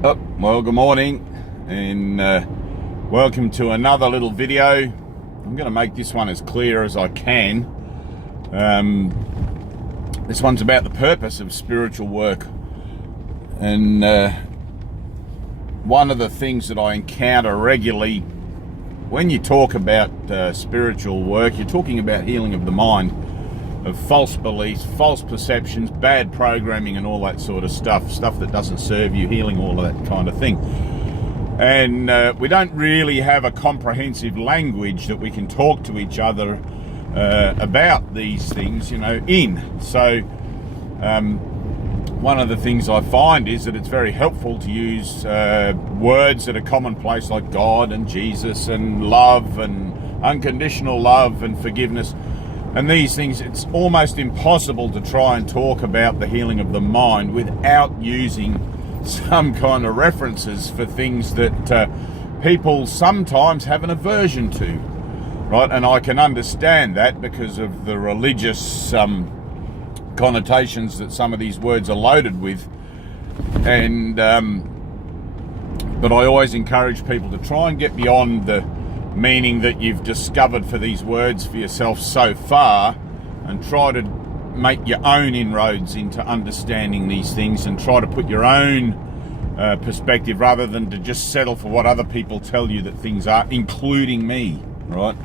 Oh, well, good morning and welcome to another little video. I'm going to make this one as clear as I can. This one's about the purpose of spiritual work, and one of the things that I encounter regularly when you talk about spiritual work, you're talking about healing of the mind, of false beliefs, false perceptions, bad programming and all that sort of stuff that doesn't serve you, healing all of that kind of thing. And we don't really have a comprehensive language that we can talk to each other about these things, in. So one of the things I find is that it's very helpful to use words that are commonplace, like God and Jesus and love and unconditional love and forgiveness. And these things, it's almost impossible to try and talk about the healing of the mind without using some kind of references for things that people sometimes have an aversion to, right? And I can understand that because of the religious connotations that some of these words are loaded with. And but I always encourage people to try and get beyond the meaning that you've discovered for these words for yourself so far, and try to make your own inroads into understanding these things and try to put your own perspective, rather than to just settle for what other people tell you that things are, including me, right?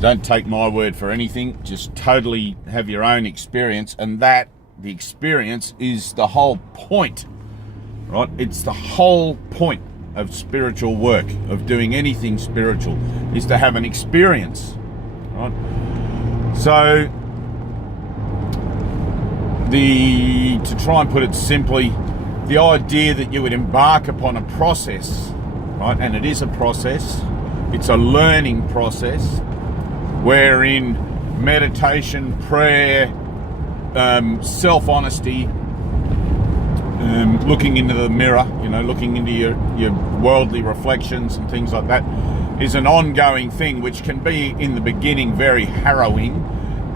Don't take my word for anything, just totally have your own experience, and that the experience is the whole point, right? It's the whole point of spiritual work, of doing anything spiritual, is to have an experience, right? So to try and put it simply, the idea that you would embark upon a process, right? And it is a process, it's a learning process, wherein meditation, prayer, self-honesty, looking into the mirror, looking into your worldly reflections and things like that, is an ongoing thing, which can be in the beginning very harrowing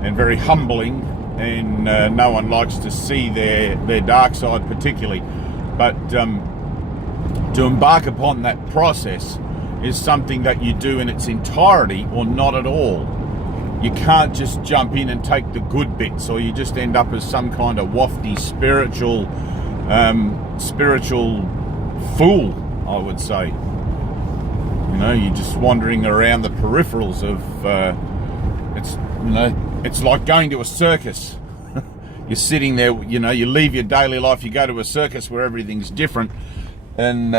and very humbling, and no one likes to see their dark side particularly. But to embark upon that process is something that you do in its entirety or not at all. You can't just jump in and take the good bits, or you just end up as some kind of wafty spiritual fool, I would say. You're just wandering around the peripherals of it's like going to a circus. You're sitting there, you leave your daily life, you go to a circus where everything's different, and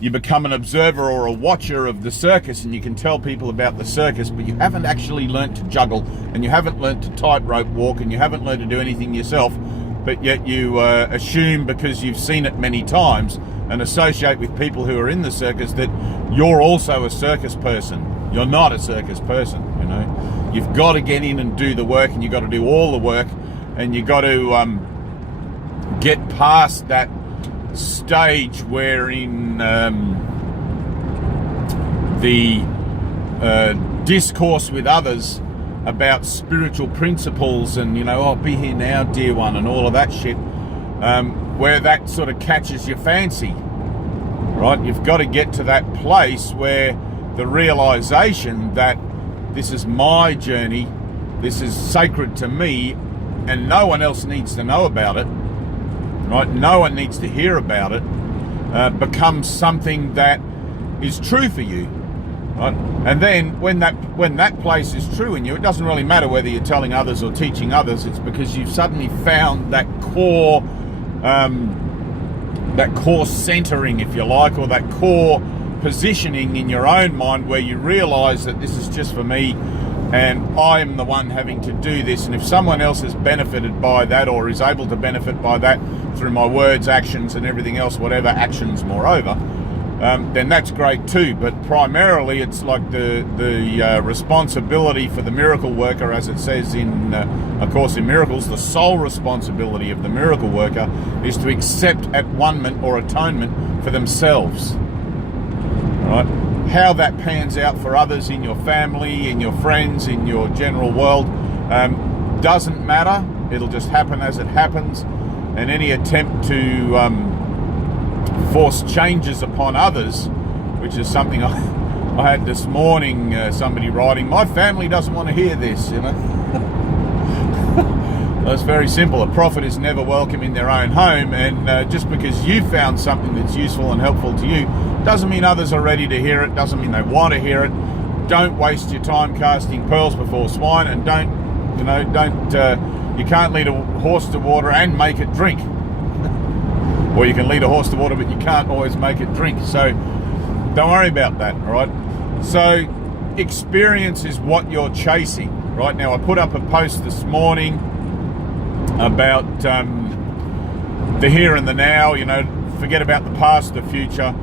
you become an observer or a watcher of the circus, and you can tell people about the circus, but you haven't actually learnt to juggle, and you haven't learnt to tightrope walk, and you haven't learnt to do anything yourself, but yet you assume, because you've seen it many times, and associate with people who are in the circus, that you're also a circus person. You're not a circus person, You've got to get in and do the work, and you've got to do all the work, and you've got to get past that stage wherein the discourse with others about spiritual principles and, be here now, dear one, and all of that shit, where that sort of catches your fancy, right? You've got to get to that place where the realization that this is my journey, this is sacred to me, and no one else needs to know about it, right? No one needs to hear about it, becomes something that is true for you, right? And then when that place is true in you, it doesn't really matter whether you're telling others or teaching others. It's because you've suddenly found that core centering, if you like, or that core positioning in your own mind, where you realize that this is just for me, and I'm the one having to do this. And if someone else has benefited by that, or is able to benefit by that through my words, actions, and everything else, whatever actions moreover, then that's great too. But primarily, it's like the responsibility for the miracle worker, as it says in A Course in Miracles, the sole responsibility of the miracle worker is to accept at-one-ment or atonement for themselves, right? How that pans out for others in your family, in your friends, in your general world, doesn't matter. It'll just happen as it happens. And any attempt to force changes upon others, which is something I had this morning, somebody writing, my family doesn't want to hear this, you know. Well, it's very simple. A prophet is never welcome in their own home, and just because you found something that's useful and helpful to you doesn't mean others are ready to hear it, doesn't mean they want to hear it. Don't waste your time casting pearls before swine, and you can't lead a horse to water and make it drink. Or you can lead a horse to water, but you can't always make it drink. So don't worry about that, all right? So experience is what you're chasing, right? Now, I put up a post this morning about the here and the now, forget about the past, the future,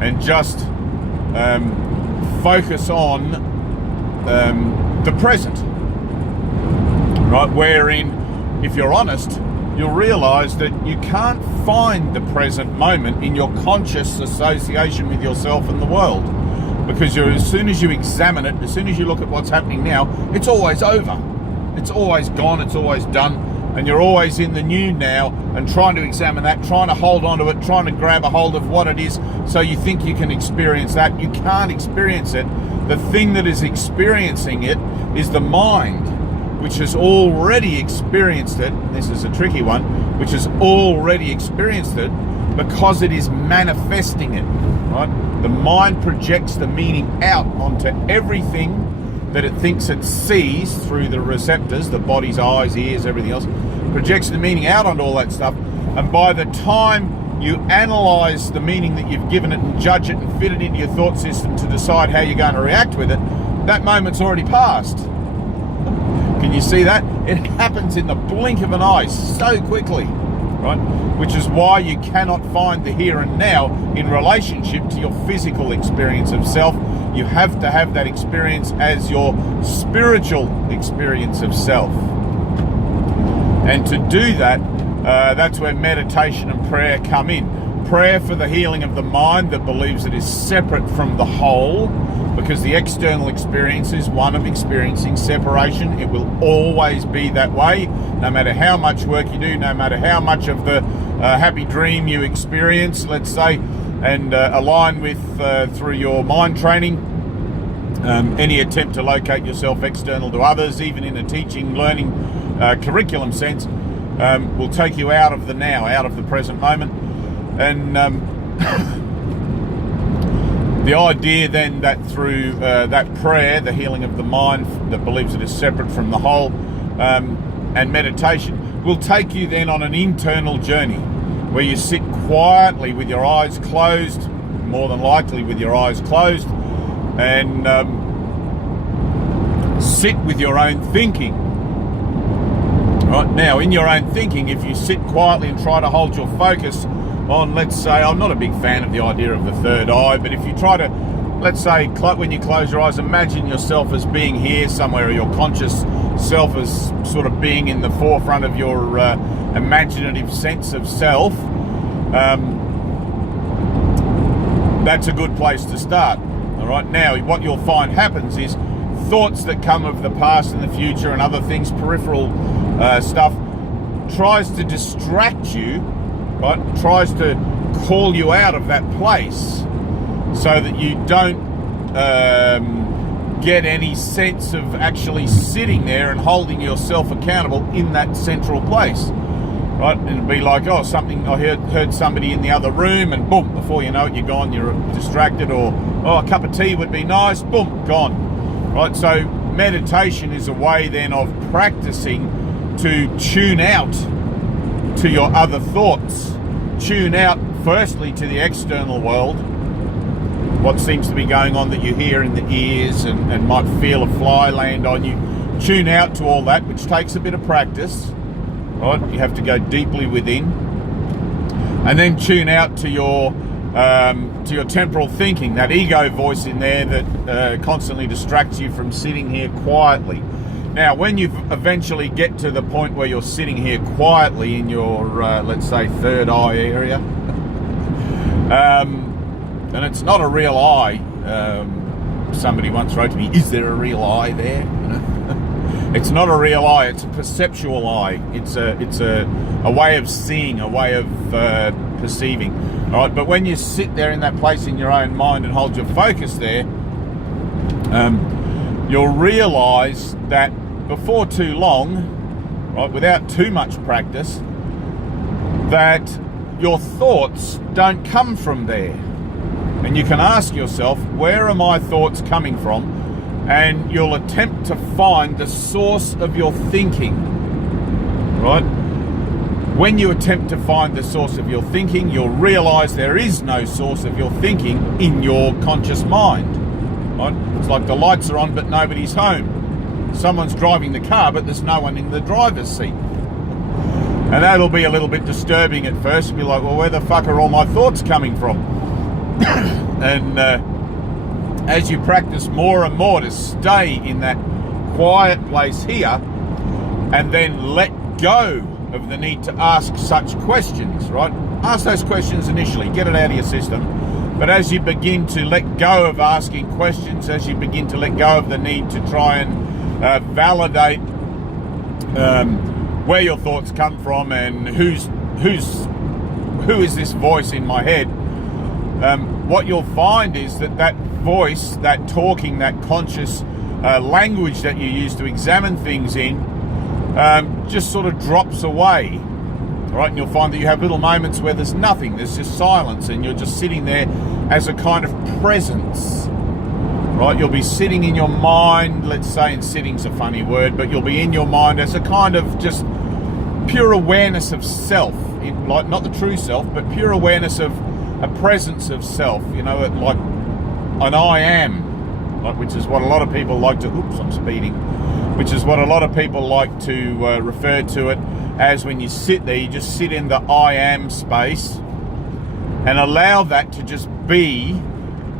and just focus on the present, right? Wherein, if you're honest, you'll realize that you can't find the present moment in your conscious association with yourself and the world, because as soon as you examine it, as soon as you look at what's happening now, it's always over, it's always gone, it's always done, and you're always in the new now and trying to examine that, trying to hold on to it, trying to grab a hold of what it is, so you think you can experience that. You can't experience it. The thing that is experiencing it is the mind, which has already experienced it. This is a tricky one, which has already experienced it because it is manifesting it, right? The mind projects the meaning out onto everything that it thinks it sees through the receptors, the body's eyes, ears, everything else, projects the meaning out onto all that stuff. And by the time you analyze the meaning that you've given it and judge it and fit it into your thought system to decide how you're going to react with it, that moment's already passed. Can you see that? It happens in the blink of an eye so quickly, right? Which is why you cannot find the here and now in relationship to your physical experience of self. You have to have that experience as your spiritual experience of self. And to do that, that's where meditation and prayer come in. Prayer for the healing of the mind that believes it is separate from the whole, because the external experience is one of experiencing separation. It will always be that way, no matter how much work you do, no matter how much of the happy dream you experience, let's say, and align with through your mind training. Any attempt to locate yourself external to others, even in a teaching, learning, curriculum sense, will take you out of the now, out of the present moment. And the idea then that through that prayer, the healing of the mind that believes it is separate from the whole, and meditation will take you then on an internal journey where you sit quietly with your eyes closed, more than likely with your eyes closed, and sit with your own thinking. Right now, in your own thinking, if you sit quietly and try to hold your focus on, let's say, I'm not a big fan of the idea of the third eye, but if you try to, let's say, when you close your eyes, imagine yourself as being here somewhere, or your conscious self as sort of being in the forefront of your imaginative sense of self. That's a good place to start. All right, now what you'll find happens is thoughts that come of the past and the future and other things, peripheral stuff, tries to distract you, right? Tries to call you out of that place so that you don't get any sense of actually sitting there and holding yourself accountable in that central place, right? And it'd be like, oh, something, I heard somebody in the other room, and boom, before you know it, you're gone, you're distracted. Or, oh, a cup of tea would be nice, boom, gone, right? So meditation is a way then of practicing to tune out to your other thoughts, tune out firstly to the external world, what seems to be going on that you hear in the ears and might feel a fly land on you. Tune out to all that, which takes a bit of practice, right? You have to go deeply within. And then tune out to your temporal thinking, that ego voice in there that constantly distracts you from sitting here quietly. Now, when you eventually get to the point where you're sitting here quietly in your, let's say, third eye area, and it's not a real eye. Somebody once wrote to me, is there a real eye there? It's not a real eye, it's a perceptual eye. It's a way of seeing, a way of perceiving. All right, but when you sit there in that place in your own mind and hold your focus there, you'll realize that before too long, right, without too much practice, that your thoughts don't come from there. And you can ask yourself, where are my thoughts coming from? And you'll attempt to find the source of your thinking, right? When you attempt to find the source of your thinking, you'll realize there is no source of your thinking in your conscious mind, right? It's like the lights are on, but nobody's home. Someone's driving the car, but there's no one in the driver's seat. And that'll be a little bit disturbing at first. You'll be like, well, where the fuck are all my thoughts coming from? And as you practice more and more to stay in that quiet place here, and then let go of the need to ask such questions, right? Ask those questions initially, get it out of your system. But as you begin to let go of asking questions, as you begin to let go of the need to try and validate where your thoughts come from and who is this voice in my head, what you'll find is that voice, that talking, that conscious language that you use to examine things in, just sort of drops away, right? And you'll find that you have little moments where there's nothing, there's just silence, and you're just sitting there as a kind of presence, right? You'll be sitting in your mind, let's say, and sitting's a funny word, but you'll be in your mind as a kind of just pure awareness of self, like not the true self, but pure awareness of a presence of self, you know, like an I am, like, which is what a lot of people like to, oops, I'm speeding, which is what a lot of people like to refer to it as. When you sit there, you just sit in the I am space and allow that to just be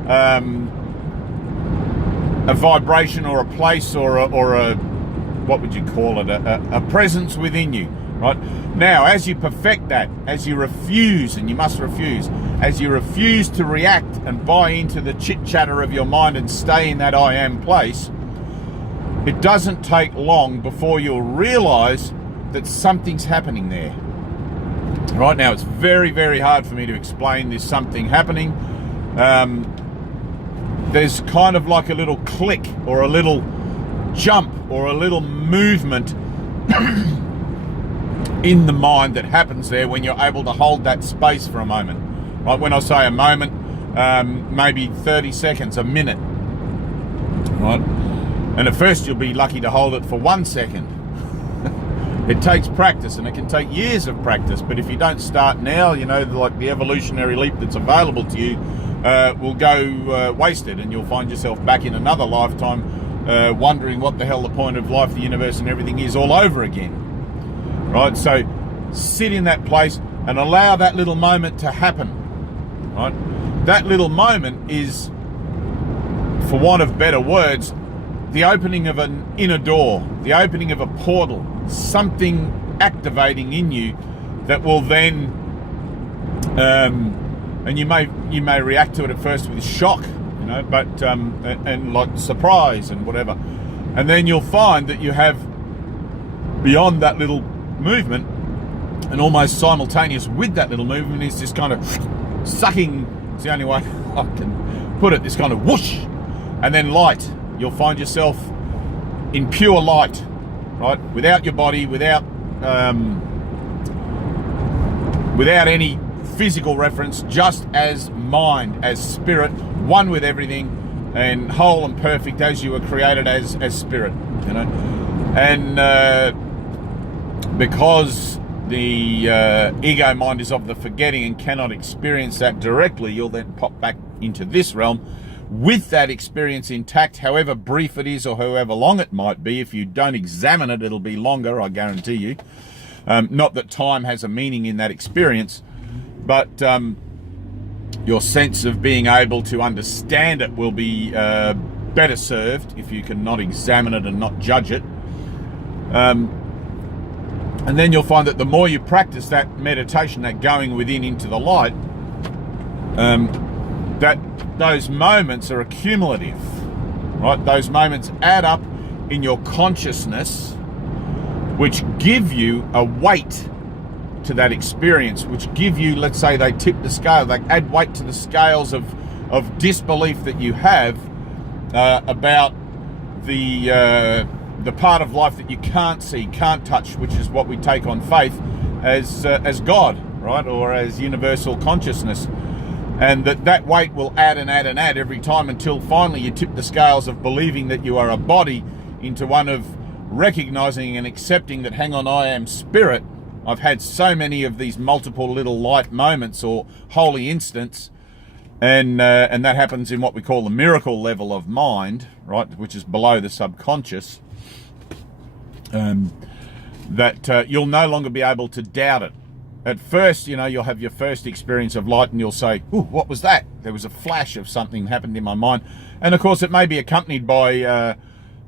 a vibration or a place or a what would you call it, a presence within you, right? Now, as you perfect that, as you refuse, and you must refuse, as you refuse to react and buy into the chit-chatter of your mind and stay in that I am place, it doesn't take long before you'll realize that something's happening there. Right now, it's very, very hard for me to explain this something happening. There's kind of like a little click or a little jump or a little movement in the mind that happens there when you're able to hold that space for a moment. Right? When I say a moment, maybe 30 seconds, a minute. Right? And at first you'll be lucky to hold it for 1 second. It takes practice, and it can take years of practice, but if you don't start now, you know, like the evolutionary leap that's available to you will go wasted, and you'll find yourself back in another lifetime wondering what the hell the point of life, the universe and everything is all over again. Right? So sit in that place and allow that little moment to happen. Right? That little moment is, for want of better words, the opening of an inner door, the opening of a portal, something activating in you that will then, and you may react to it at first with shock, you know, but and like surprise and whatever, and then you'll find that you have, beyond that little movement, and almost simultaneous with that little movement, is this kind of sucking. It's the only way I can put it. This kind of whoosh, and then light. You'll find yourself in pure light, right? Without your body, without any physical reference, just as mind, as spirit, one with everything, and whole and perfect as you were created as spirit, you know. And because the ego mind is of the forgetting and cannot experience that directly, you'll then pop back into this realm with that experience intact, however brief it is or however long it might be. If you don't examine it, it'll be longer, I guarantee you. Not that time has a meaning in that experience, but your sense of being able to understand it will be better served if you can not examine it and not judge it. And then you'll find that the more you practice that meditation, that going within into the light, that those moments are cumulative, right? Those moments add up in your consciousness, which give you a weight to that experience, which give you, let's say they tip the scale, they add weight to the scales of disbelief that you have about the part of life that you can't see, can't touch, which is what we take on faith as God, right, or as universal consciousness. And that weight will add and add and add every time until finally you tip the scales of believing that you are a body into one of recognizing and accepting that, hang on, I am spirit. I've had so many of these multiple little light moments or holy instants, and that happens in what we call the miracle level of mind, right, which is below the subconscious, that you'll no longer be able to doubt it. At first, you'll have your first experience of light and you'll say, ooh, what was that? There was a flash of something happened in my mind. And of course, it may be accompanied by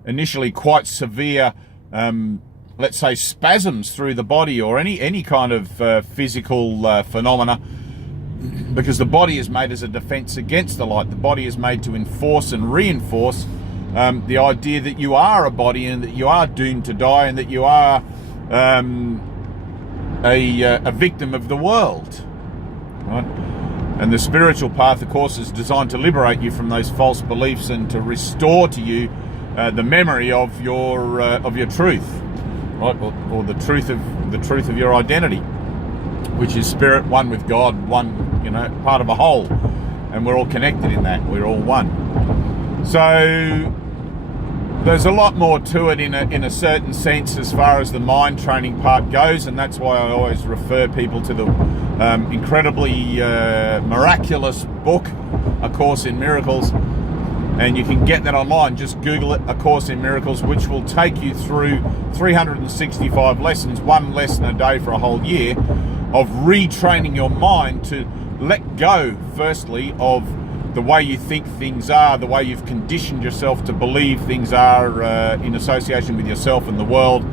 initially quite severe, let's say, spasms through the body or any kind of physical phenomena, because the body is made as a defense against the light. The body is made to enforce and reinforce the idea that you are a body and that you are doomed to die and that you are a victim of the world, right? And the spiritual path, of course, is designed to liberate you from those false beliefs and to restore to you the memory of your truth, right, or the truth of your identity, which is spirit, one with God, one, part of a whole, and we're all connected in that. We're all one. So there's a lot more to it in a certain sense as far as the mind training part goes, and that's why I always refer people to the incredibly miraculous book, A Course in Miracles, and you can get that online. Just Google it, A Course in Miracles, which will take you through 365 lessons, one lesson a day for a whole year, of retraining your mind to let go, firstly, of the way you think things are, the way you've conditioned yourself to believe things are in association with yourself and the world,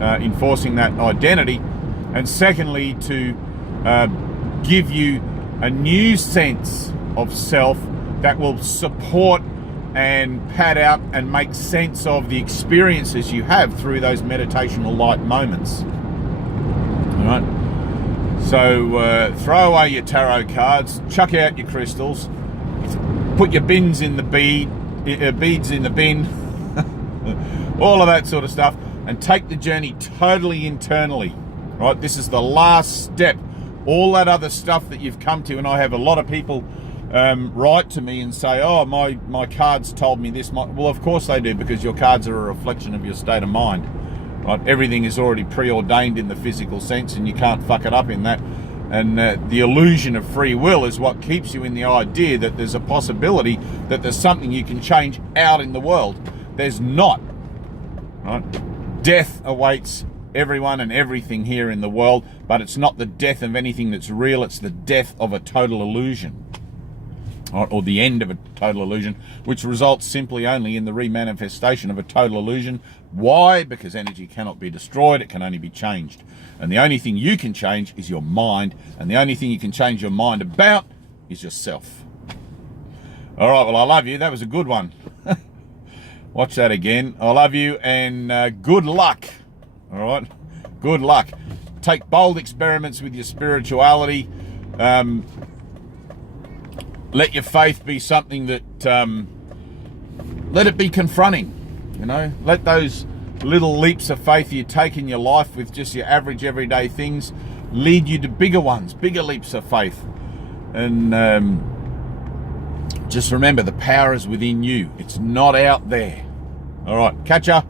enforcing that identity. And secondly, to give you a new sense of self that will support and pad out and make sense of the experiences you have through those meditational light moments. All right? So throw away your tarot cards, chuck out your crystals, put your beads in the bin, all of that sort of stuff, and take the journey totally internally, right? This is the last step. All that other stuff that you've come to, and I have a lot of people write to me and say, oh, my cards told me this. Well, of course they do, because your cards are a reflection of your state of mind, right? Everything is already preordained in the physical sense, and you can't fuck it up in that. And the illusion of free will is what keeps you in the idea that there's a possibility that there's something you can change out in the world. There's not, right? Death awaits everyone and everything here in the world, but it's not the death of anything that's real, it's the death of a total illusion, or the end of a total illusion, which results simply only in the remanifestation of a total illusion. Why? Because energy cannot be destroyed, it can only be changed. And the only thing you can change is your mind, and the only thing you can change your mind about is yourself. All right, well, I love you. That was a good one. Watch that again. I love you, and good luck. All right, good luck. Take bold experiments with your spirituality. Let your faith be something that, let it be confronting, let those little leaps of faith you take in your life with just your average everyday things lead you to bigger ones, bigger leaps of faith. And just remember, the power is within you. It's not out there. All right, catch ya.